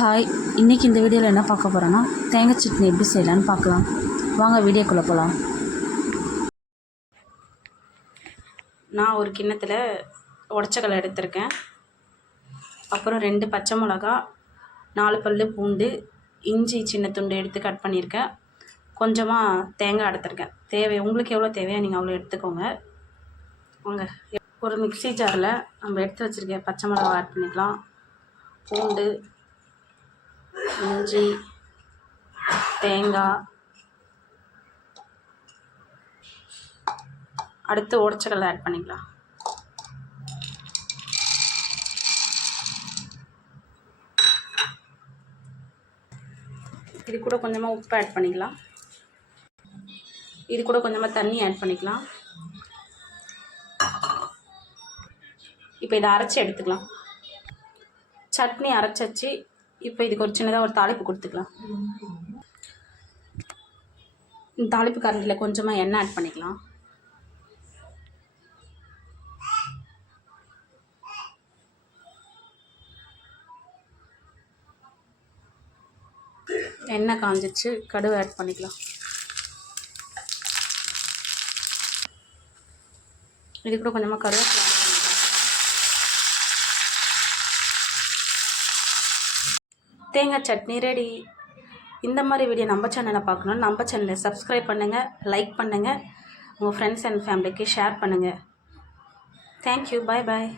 Hi, இன்றைக்கி இந்த வீடியோவில் என்ன பார்க்க போகிறோன்னா தேங்காய் சட்னி எப்படி செய்யலான்னு பார்க்கலாம். வாங்க வீடியோக்குள்ளே போகலாம். நான் ஒரு கிண்ணத்தில் உடச்சக்கடலை எடுத்திருக்கேன். அப்புறம் 2 பச்சை மிளகா, 4 பல் பூண்டு, இஞ்சி சின்ன துண்டு எடுத்து கட் பண்ணியிருக்கேன். கொஞ்சமாக தேங்காய் எடுத்திருக்கேன். உங்களுக்கு எவ்வளோ தேவையோ நீங்கள் அவ்வளோ எடுத்துக்கோங்க. வாங்க ஒரு மிக்ஸி ஜாரில் நம்ம எடுத்து வச்சுருக்கேன் பச்சை மிளகா ஆட் பண்ணிக்கலாம். பூண்டு, இஞ்சி, தேங்காய், அடுத்து உடச்சக்கடலை ஆட் பண்ணிக்கலாம். இது கூட கொஞ்சமாக உப்பு ஆட் பண்ணிக்கலாம். இது கூட கொஞ்சமாக தண்ணி ஆட் பண்ணிக்கலாம். இப்போ இதை அரைச்சி எடுத்துக்கலாம். சட்னி அரைச்சாச்சு. இப்போ இதுக்கு ஒரு சின்னதாக ஒரு தாளிப்பு கொடுத்துக்கலாம். இந்த தாளிப்பு கரண்டியில் கொஞ்சமாக எண்ணெய் ஆட் பண்ணிக்கலாம். எண்ணெய் காஞ்சிச்சு, கடுகு ஆட் பண்ணிக்கலாம். இது கூட கொஞ்சமாக கருவேப்பிலை. தேங்காய் சட்னி ரெடி. இந்த மாதிரி வீடியோ நம்ம சேனலை பார்க்கணுன்னு நம்ம சேனலை சப்ஸ்கிரைப் பண்ணுங்கள், லைக் பண்ணுங்கள், உங்கள் ஃப்ரெண்ட்ஸ் அண்ட் ஃபேமிலிக்கு ஷேர் பண்ணுங்கள். தேங்க்யூ, பாய் பாய்.